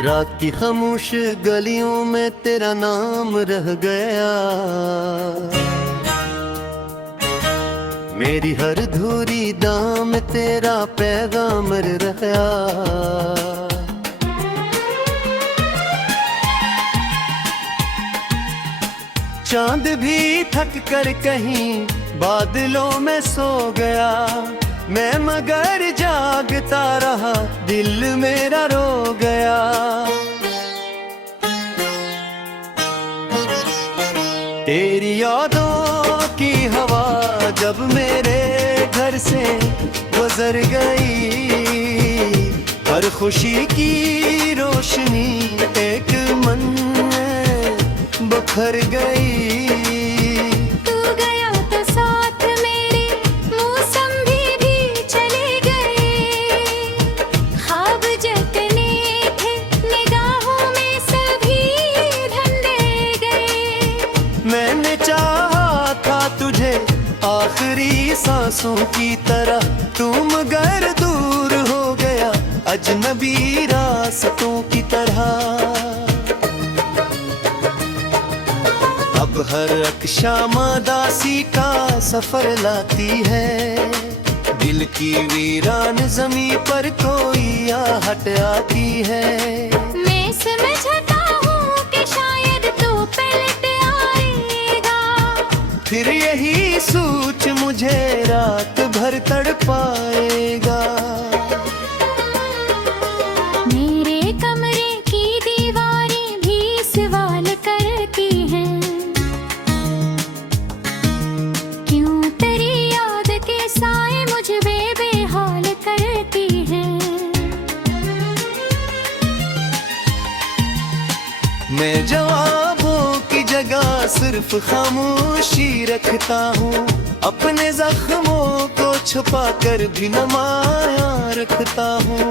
रात की खामोश गलियों में तेरा नाम रह गया, मेरी हर धूरी दाम तेरा पैगाम रहा। चांद भी थक कर कहीं बादलों में सो गया, मैं मगर जागता रहा, दिल मेरा रो गया। तेरी यादों की हवा जब मेरे घर से गुजर गई, हर खुशी की रोशनी एक मन में बखर गई। तू गया तो साथ मेरे मौसम भी चले गए, ख्वाब जितने थे निगाहों में सभी धंधे गए। मैंने चाहा था तुझे आखिरी सांसों की तरह, तू मगर दूर हो गया अजनबी रास्तों की तरह। अब हर शाम दासी का सफर लाती है, दिल की वीरान जमीन पर कोई आहट आती है। मैं समझता हूँ कि शायद तू पलट आएगा, फिर यही सोच मुझे रात भर तड़पाएगा। मेरे कमरे की दीवारें भी सवाल करती हैं, क्यों तेरी याद के साए मुझे बेहाल करती हैं। मैं जवाबों की जगह सिर्फ खामोशी रखता हूँ, अपने जख्मों को छुपा कर भी नमाया रखता हूँ।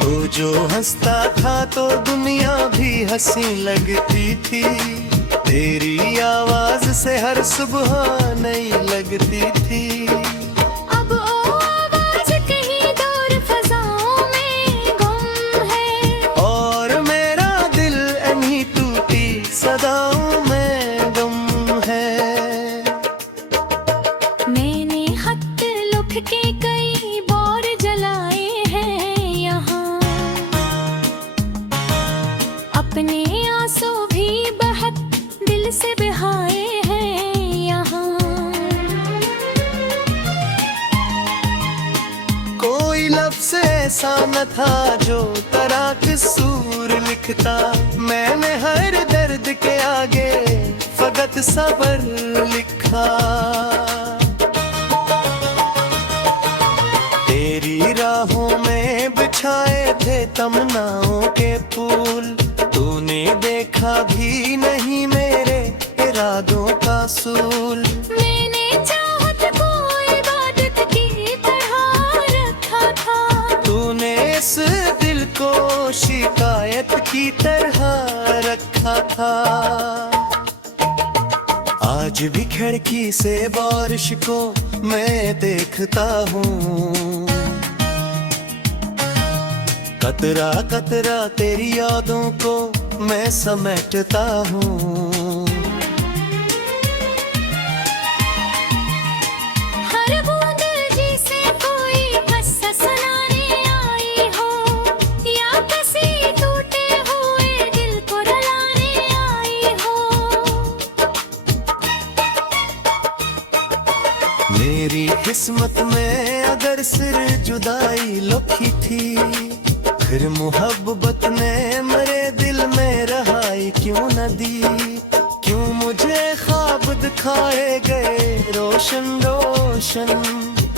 तू जो हंसता था तो दुनिया भी हंसी लगती थी, तेरी आवाज से हर सुबह नई लगती थी। अब ओ आवाज कहीं दूर फजाओं में गुम है, और मेरा दिल इन्हीं टूटी सदाओं में गुम है। मैंने खत लिख के कई बार जलाए हैं यहाँ, अपने आंसू भी बहुत दिल से बहाए हैं यहाँ। कोई लफ्ज़ ऐसा न था जो तरह कसूर लिखता, मैंने हर दर्द के आगे फकत सब्र लिखा। तेरी राहों में बिछाए थे तमन्नाओं के फूल, तूने देखा भी नहीं मेरे इरादों का सूल। मैंने चाहत को इबादत की तरह रखा था, तूने इस दिल को शिकायत की तरह रखा था। आज भी खिड़की से बारिश को मैं देखता हूँ, कतरा कतरा तेरी यादों को मैं समेटता हूँ। हर बूंद जिसे कोई किस्सा सुनाने आई हो, या किसी टूटे हुए दिल को रुलाने आई हो। मेरी किस्मत में अगर सिर जुदाई लिखी थी, फिर मोहब्बत ने मेरे दिल में रहाई क्यों न दी। क्यों मुझे ख्वाब दिखाए गए रोशन रोशन,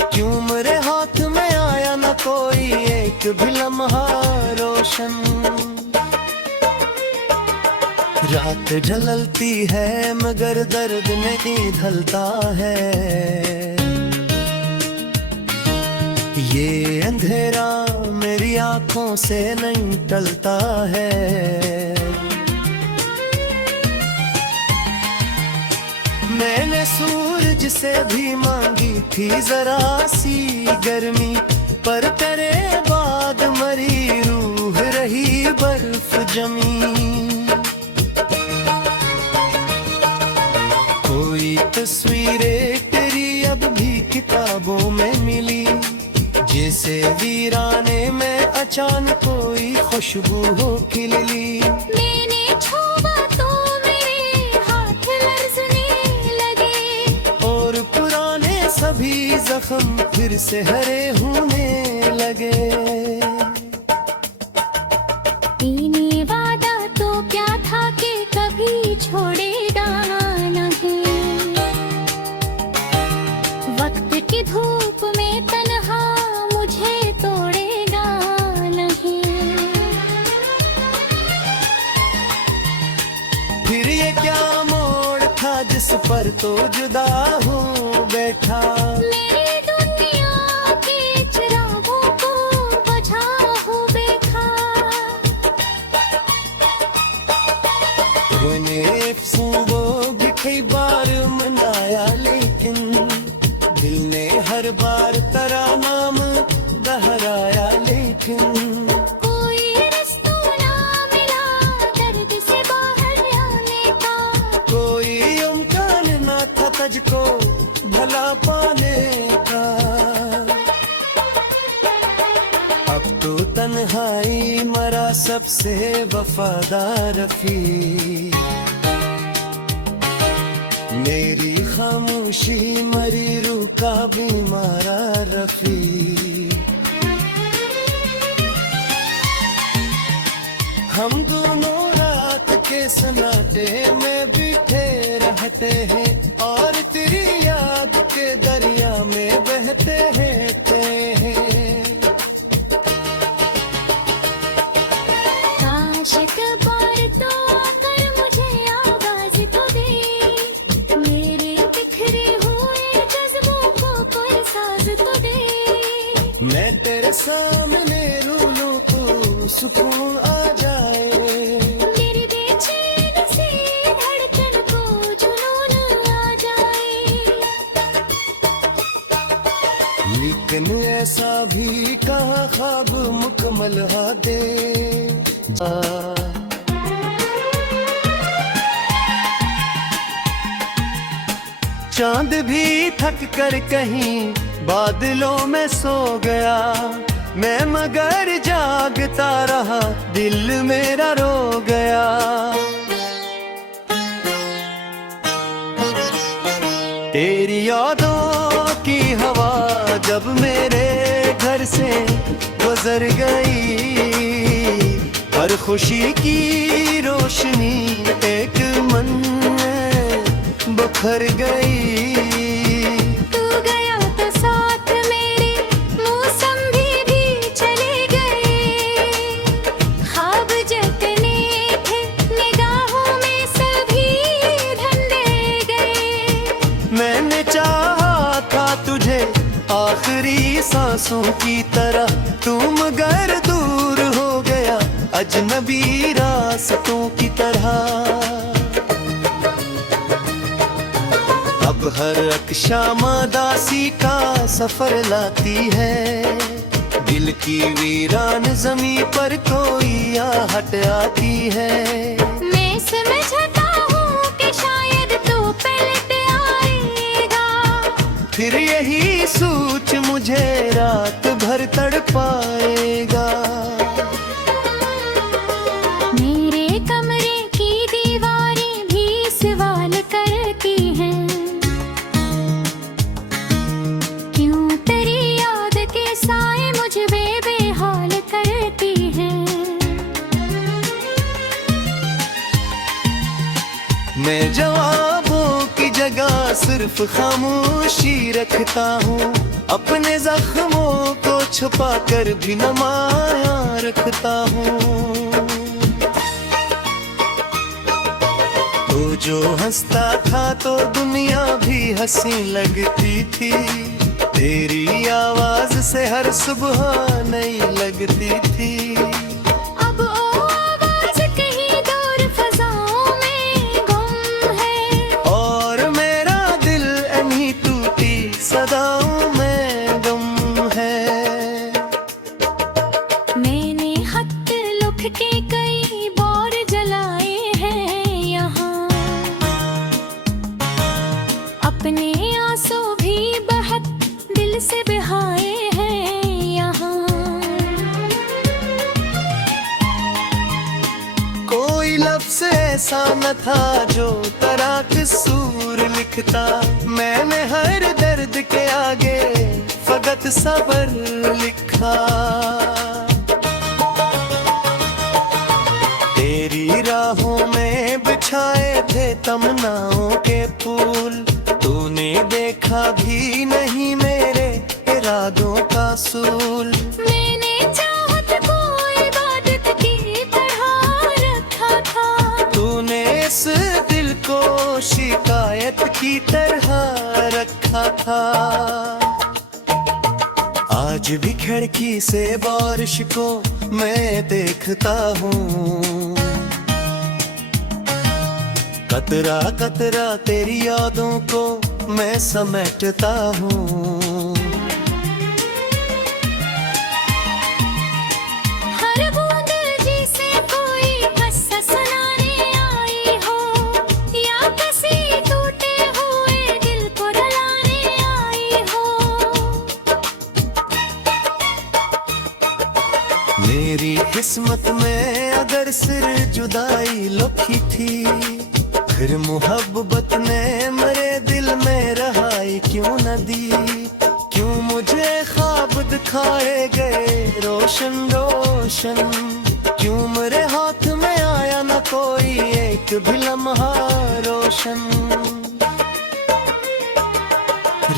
क्यों मेरे हाथ में आया न कोई एक भी लम्हा रोशन। रात ढलती है मगर दर्द नहीं ढलता है, ये अंधेरा मेरी आंखों से नहीं टलता है। मैंने सूरज से भी मांगी थी जरा सी गर्मी, पर तेरे बाद मरी रूह रही बर्फ जमी। कोई तस्वीरें तेरी अब भी किताबों में मिली, जैसे वीराने में अचानक कोई खुशबू हो खिली। मैंने छुआ तो मेरे हाथ लर्जने लगे, और पुराने सभी जख्म फिर से हरे होने लगे। तूने वादा तो क्या था कि कभी छोड़ेगा नहीं, वक्त की धूप में तन्हा मुझे तोड़ेगा नहीं। फिर ये क्या मोड़ था जिस पर तो जुदा हो बैठा। मेरी दुनिया के चिरागों को बुझा हो देखा। तूने वो भी कई बार मनाया, लेकिन दिल ने हर बार तेरा नाम दोहराया। लेकिन कोई रास्ता ना मिला दर्द से बाहर आने का, कोई इम्कान ना था तुझको भला पाने का। अब तो तन्हाई मरा सबसे वफादार रफी। मेरी खामोशी मरी रूह का बीमारा रफी। हम दोनों रात के सन्नाटे में बिठे रहते हैं, और तेरी याद के दरिया में बहते हैं। काश एक बार तो आकर मुझे आवाज तो दे, मेरे बिखरे हुए जज्बों को कोई साज तो दे। मैं तेरे सामने रो लूं तो सुकून आ जाए, मेरी बेचैन सी धड़कन को जुनून आ जाए। लेकिन ऐसा भी कहाँ ख्वाब मुकम्मल हा दे। चांद भी थक कर कहीं बादलों में सो गया, मैं मगर जागता रहा, दिल मेरा रो गया। तेरी यादों की हवा जब मेरे घर से गुजर गई, हर खुशी की रोशनी एक मन में बिखर गई। तू गया तो साथ मेरे मौसम भी चले गए, ख्वाब जतने थे निगाहों में सभी धंधे गए। मैंने चाहा था तुझे आखिरी सांसों की तरह, तू मगर दूर हो गया अजनबी रास्तों की तरह। अब हर शाम दासी का सफर लाती है, दिल की वीरान जमी पर कोई आहट आती है। मैं समझता हूँ कि शायद तू पलट आएगा, फिर यही सोच मुझे रात भर तड़पाएगा। मेरे कमरे की दीवारें भी सवाल करती हैं, क्यों तेरी याद के साए मुझे बेहाल करती हैं। मैं जवाबों की जगह सिर्फ खामोशी रखता हूँ, अपने जख्मों को छुपा कर भी नमाया रखता हूँ। तो जो हंसता था तो दुनिया भी हंसी लगती थी, तेरी आवाज से हर सुबह नई लगती थी। अब ओ आवाज कहीं दूर फजाओं में गुम है, और मेरा दिल इन्हीं टूटी सदाओं में गुम है। के कई बार जलाए हैं यहाँ, अपने आंसू भी बहुत दिल से बहाए हैं यहाँ। कोई लफ्ज़ ऐसा न था जो तरह कसूर लिखता, मैंने हर दर्द के आगे फकत सब्र लिखा। तेरी राहों में बिछाए थे तमन्नाओं के फूल, तूने देखा भी नहीं मेरे इरादों का सूल। मैंने चाहत को इबादत की तरह रखा था, तूने इस दिल को शिकायत की तरह रखा था। आज भी खिड़की से बारिश को मैं देखता हूँ, कतरा कतरा तेरी यादों को मैं समेटता हूँ। हर बूंद जिसे कोई किस्सा सुनाने आई हो, या किसी टूटे हुए दिल को रुलाने आई हो। मेरी किस्मत में अगर सिर जुदाई लिखी थी, फिर मोहब्बत ने मेरे दिल में रहाई क्यों न दी। क्यों मुझे ख्वाब दिखाए गए रोशन रोशन, क्यों मेरे हाथ में आया न कोई एक भी लम्हा रोशन।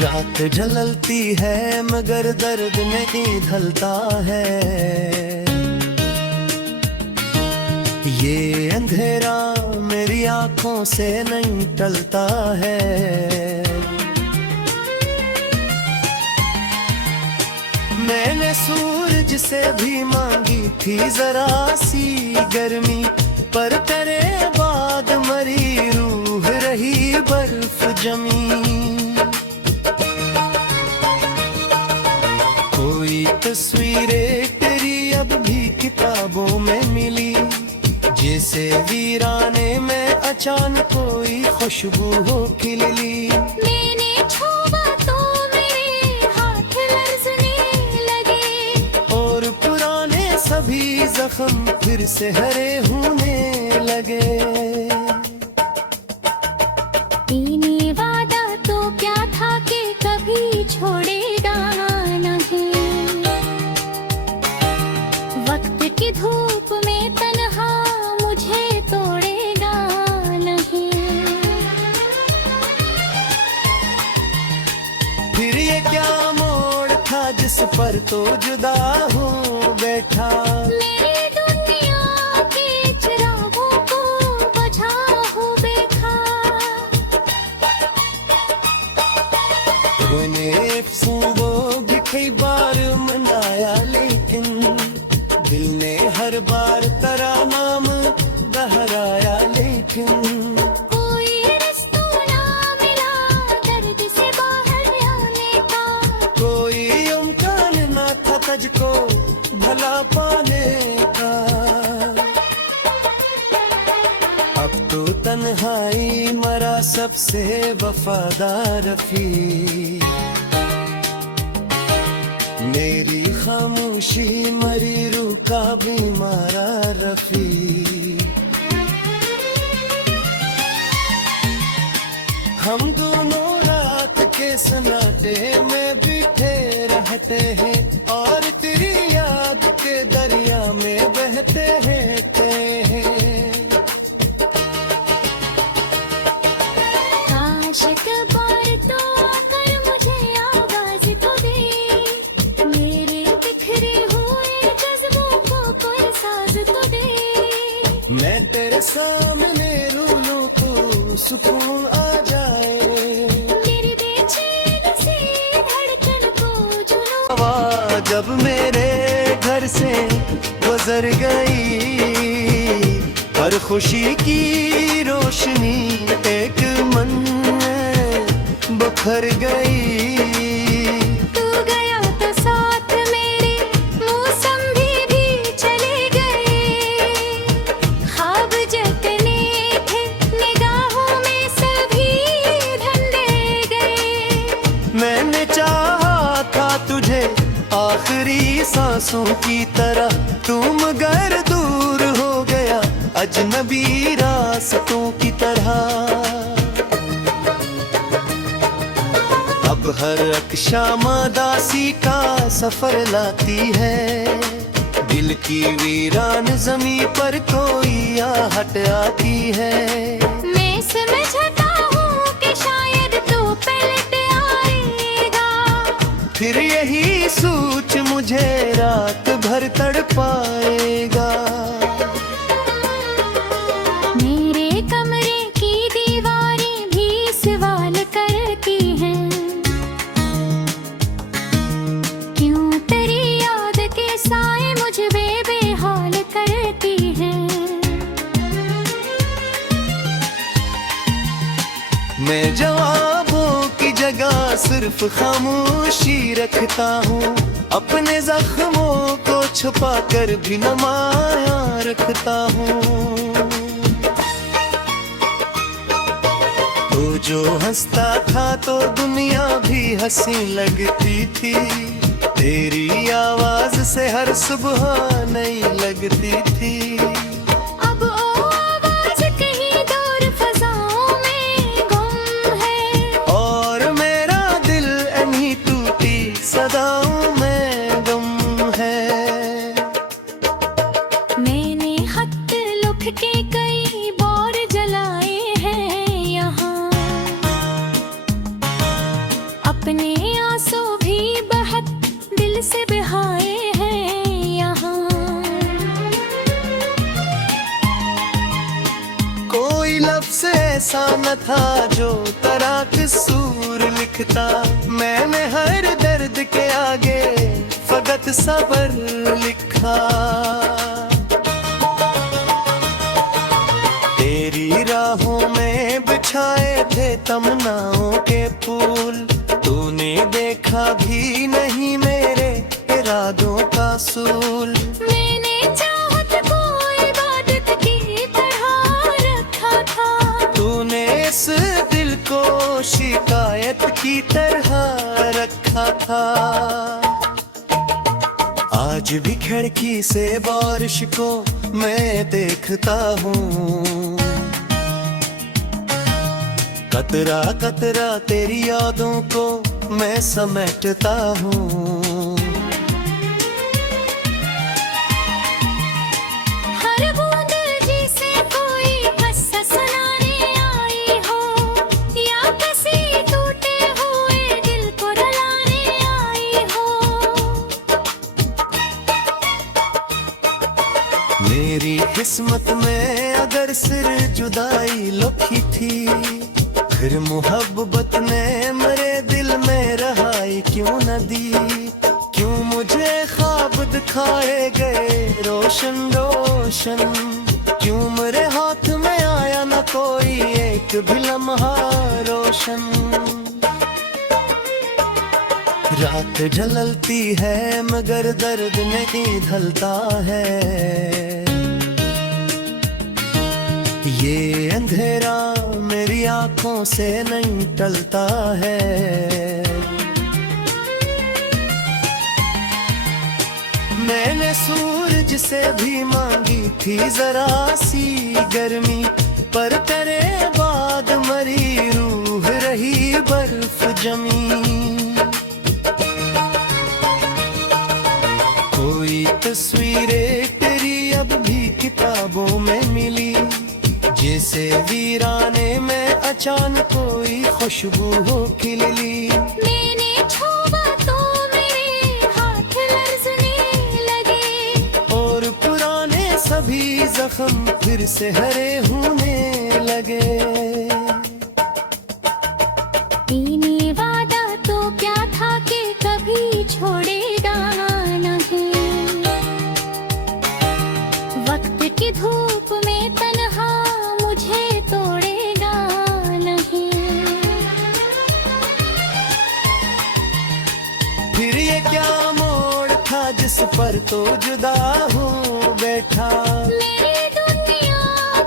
रात ढलती है मगर दर्द नहीं ढलता है, ये अंधेरा मेरी आंखों से नहीं टलता है। मैंने सूरज से भी मांगी थी जरा सी गर्मी, पर तेरे बाद मरी रूह रही बर्फ जमी। कोई तस्वीरें तेरी अब भी किताबों में मिली, जैसे वीराने में अचानक कोई खुशबू हो खिली। मैंने छुआ तो मेरे हाथ लर्ज़ने लगे, और पुराने सभी जख्म फिर से हरे होने लगे। तूने वादा तो क्या था कि कभी छोड़ेगा नहीं, वक्त की धूप में तन्हा मुझे तोड़ेगा नहीं। फिर ये क्या मोड़ था जिस पर तो जुदा हो बैठा। मेरी दुनिया के चिरागों को बुझा हो देखा, तूने अफसोस भी कई बार मनाया, लेकिन दिल ने हर बार तेरा नाम दोहराया। लेकिन कोई रास्ता ना मिला दर्द से बाहर आने का, कोई इम्कान ना था तुझको भला पाने का। अब तो तन्हाई मरा सबसे वफादार रफी, मेरी खामोशी मरी रूह का बीमारा रफी। हम दोनों रात के सन्नाटे में बिठे रहते हैं, और तेरी याद के दरिया में बहते हैं। काश एक बार तो आकर मुझे आवाज तो दे, मेरे बिखरे हुए जज्बों को कोई साज तो दे। मैं तेरे सामने रो लूं तो सुकून आ जाए, मेरी बेचैन सी धड़कन को जुनून। हवा जब मेरे घर से गुजर गई, पर खुशी की रोशनी एक मन में बखर गई। तू गया तो साथ मेरे मौसम भी चले गए, सांसों की तरह तू मगर दूर हो गया, अजनबी रास्तों की तरह। अब हर शाम दासी का सफर लाती है, दिल की वीरान जमी पर कोई आहट आती है। मैं समझता हूँ कि शायद तू पलट आएगा, फिर यही सोच मुझे रात भर तड़पाएगा। मेरे कमरे की दीवारें भी सवाल करती हैं, क्यों तेरी याद के साए मुझ बेहाल करती हैं। मैं जवाबों की जगह सिर्फ खामोशी रखता हूँ, अपने जख्मों को छुपा कर भी नमाया रखता हूँ। तो जो हंसता था तो दुनिया भी हंसी लगती थी, तेरी आवाज से हर सुबह नई लगती थी। अब ओ आवाज कहीं दूर फजाओं में गुम है, और मेरा दिल इन्हीं टूटी सदाओं में गुम है। मैंने खत लिख के कई बार जलाए हैं यहाँ, अपने आंसू भी बहुत दिल से बहाए हैं यहाँ। कोई लफ्ज़ ऐसा न था जो तरह कसूर लिखता, मैंने हर दर्द के आगे फकत सब्र लिखा। तेरी राहों में बिछाए थे तमन्नाओं के फूल, तूने देखा भी नहीं मेरे इरादों का सूल। मैंने चाहत को इबादत की तरह रखा था, तूने इस दिल को शिकायत की तरह रखा था। आज भी खिड़की से बारिश को मैं देखता हूँ, कतरा कतरा तेरी यादों को मैं समेटता हूँ। हर बूंद जिसे कोई किस्सा सुनाने आई हो, या किसी टूटे हुए दिल को रुलाने आई हो। मेरी किस्मत में अगर सिर जुदाई लिखी थी, फिर मोहब्बत ने मेरे दिल में रहाई क्यों न दी। क्यों मुझे ख्वाब दिखाए गए रोशन रोशन, क्यों मेरे हाथ में आया न कोई एक भी लम्हा रोशन। रात ढलती है मगर दर्द नहीं ढलता है, ये अंधेरा मेरी आंखों से नहीं टलता है। मैंने सूरज से भी मांगी थी जरा सी गर्मी, पर तेरे बाद मरी रूह रही बर्फ जमी। कोई तस्वीरें तेरी अब भी किताबों में मिली, जैसे वीराने में अचानक कोई खुशबू हो खिली। मैंने छुआ तो मेरे हाथ लर्ज़ने लगे, और पुराने सभी जख्म फिर से हरे होने लगे। दीनी वादा तो क्या था कि कभी छोड़ेगा नहीं, वक्त की धूप में तन्हा मुझे तोड़ेगा नहीं। फिर ये क्या मोड़ था जिस पर तो जुदा हो बैठा, मेरी दुनिया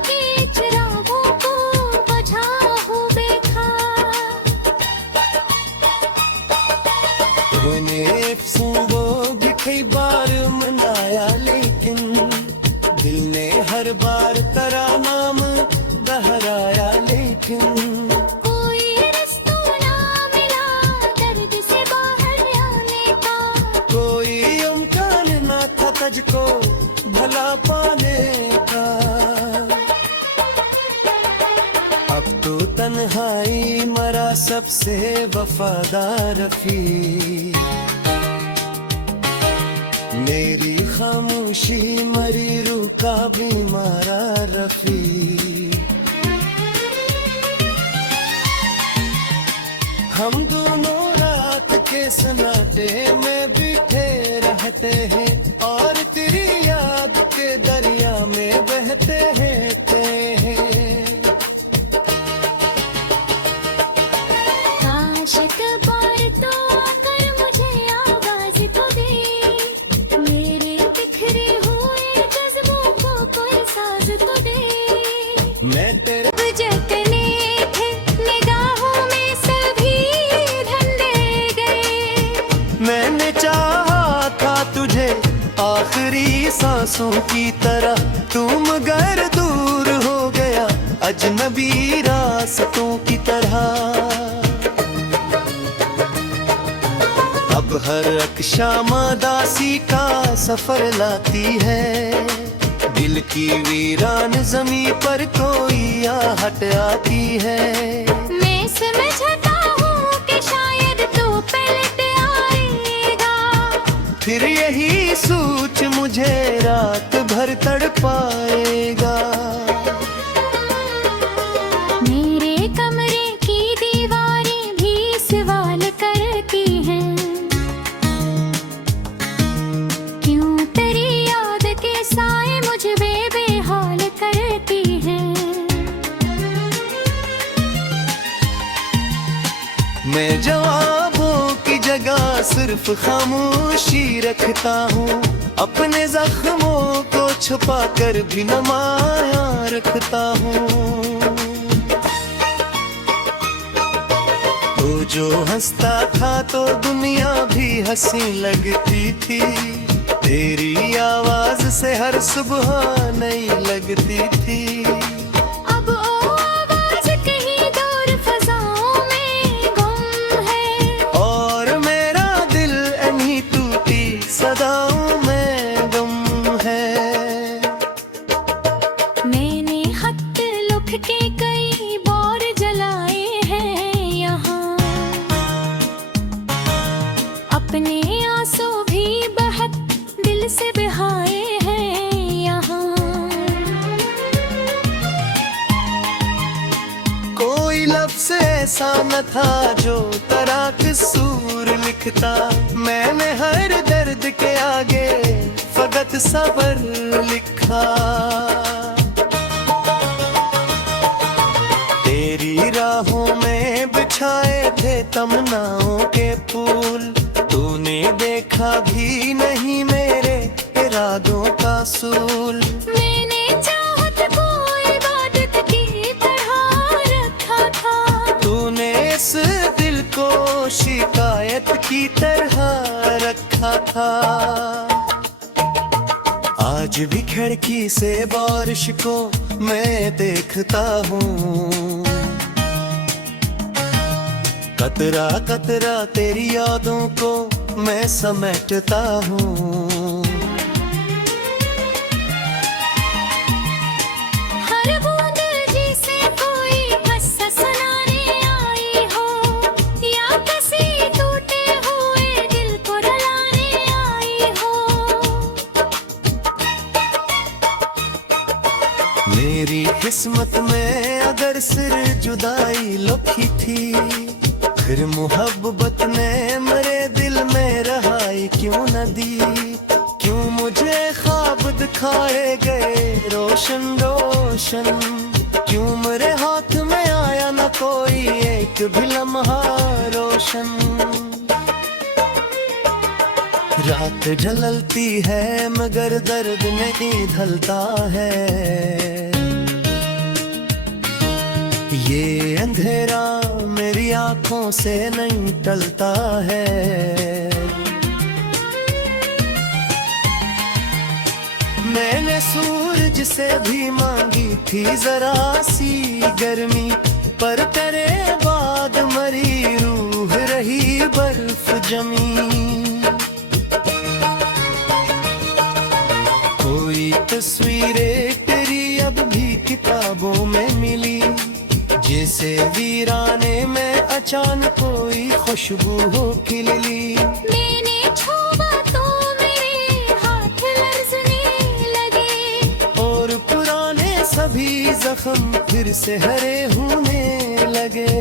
के चिरागों को बुझा हो बैठा। तूने अफसोस वो भी कई बार तुझको भला पाने का। अब तो तन्हाई मरा सबसे वफादार रफी, मेरी खामोशी मरी रूह का बीमारा रफी। हम दोनों रात के सन्नाटे में बिठे रहते हैं और तेरी याद के दरिया में बहते हैं। काश एक बार तो आकर मुझे आवाज तो दे, मेरे बिखरे हुए जज्बों को कोई साज तो दे। मैं तेरे जतने थे निगाहों में सभी धंधे गए, मैंने चाहा था तुझे आखिरी सांसों की तरह, तू मगर दूर हो गया अजनबी रास्तों की तरह। अब हर शाम दासी का सफर लाती है, दिल की वीरान जमी पर कोई आहट आती है। मैं समझता हूँ कि शायद तू पलट आएगा, फिर यही सोच मुझे रात भर तड़पाएगा। मेरे कमरे की दीवारें भी सवाल करती हैं, क्यों तेरी याद के साए मुझ बेहाल करती हैं। मैं जवाबों की जगह सिर्फ खामोशी रखता हूँ, अपने जख्मों को छुपा कर भी नमाया रखता हूँ। तू जो हंसता था तो दुनिया भी हंसी लगती थी, तेरी आवाज से हर सुबह नई लगती थी। अब ओ आवाज कहीं दूर फजाओं में गुम है, और मेरा दिल इन्हीं टूटी सदाओं में गुम है। मैंने खत लिख के कई बार जलाए हैं यहाँ, अपने आंसू भी बहुत दिल से बहाए हैं यहाँ। कोई लफ्ज़ ऐसा न था जो तरह कसूर लिखता, मैंने हर दर्द के आगे फकत सब्र लिखा। तेरी राहों में बिछाए थे तमन्नाओं के फूल, तूने देखा भी नहीं मेरे इरादों का सूल। मैंने चाहत को इबादत की तरह रखा था, तूने इस दिल को शिकायत की तरह रखा था। आज भी खिड़की से बारिश को मैं देखता हूँ, कतरा कतरा तेरी यादों को मैं समेटता हूँ। हर बूंद जिसे कोई किस्सा सुनाने आई हो, या किसी टूटे हुए दिल को रुलाने आई हो। मेरी किस्मत में अगर सिर जुदाई लिखी थी, फिर मोहब्बत ने मेरे दिल में रहाई क्यों न दी। क्यों मुझे ख्वाब दिखाए गए रोशन रोशन, क्यों मेरे हाथ में आया न कोई एक भी लम्हा रोशन। रात ढलती है मगर दर्द नहीं ढलता है, ये अंधेरा मेरी आंखों से नहीं टलता है। मैंने सूरज से भी मांगी थी जरा सी गर्मी, पर तेरे बाद मरी रूह रही बर्फ जमी। तस्वीरें तेरी अब भी किताबों में मिली, जैसे वीराने में अचानक कोई खुशबू हो खिली। मैंने छुआ तो मेरे हाथ लर्जने लगे, और पुराने सभी जख्म फिर से हरे होने लगे।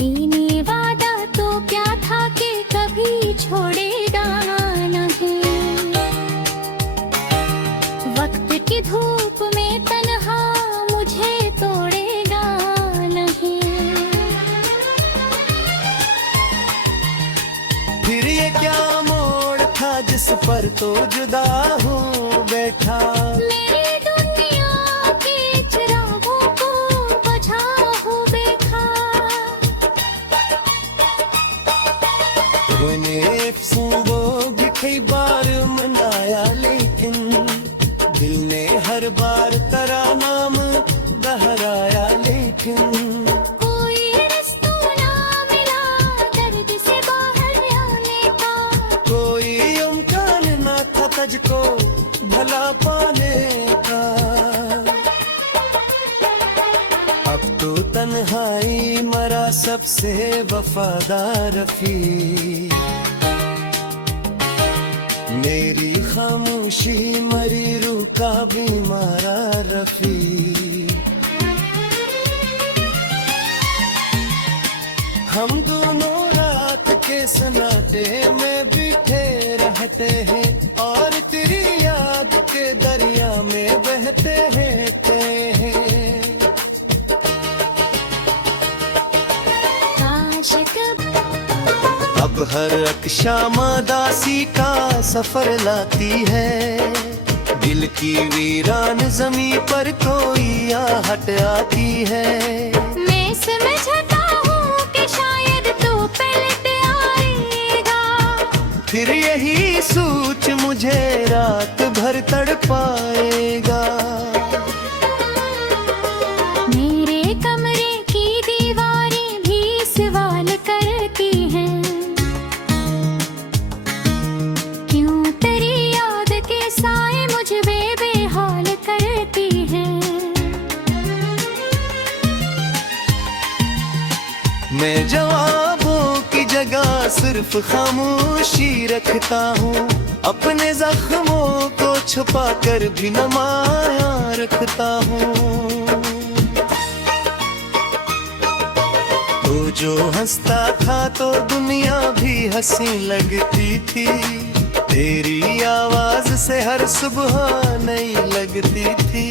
इन्हें वादा तो क्या था कि कभी छोड़ेगा नहीं, वक्त की धूप में तन्हा मुझे तोड़ेगा नहीं। फिर ये क्या मोड़ था जिस पर तो जुदा हो बैठा, मेरी दुनिया के चिरागों को बुझा हो देखा। मैंने फूबोग कई बार मनाया, लेकिन दिल ने हर बार तेरा नाम दोहराया। लेकिन कोई रिश्ता ना मिला दर्द से बाहर आने का, कोई इम्कान ना था तुझको भला पाने का। अब तो तन्हाई मरा सबसे वफादार रफी, मेरी खामोशी मरी रूह का बीमारा रफी। हम दोनों रात के सन्नाटे में बिठे रहते हैं, और तेरी याद के दरिया में बहते रहते हैं। काश कब अब हर शाम दासी का सफर लाती है, दिल की वीरान जमी पर कोई आहट आती है। मैं समझता हूँ कि शायद तू पलट आएगा, फिर यही सोच मुझे रात भर तड़पाएगा। मेरे कमरे की दीवारें भी सवाल करती हैं, क्यों तेरी याद के साए मुझे बेहाल करती हैं। मैं जवाबों की जगह सिर्फ खामोशी रखता हूँ, अपने जख्मों को छुपा कर भी नमाया रखता हूँ। तो जो हंसता था तो दुनिया भी हंसी लगती थी, तेरी आवाज से हर सुबह नई लगती थी।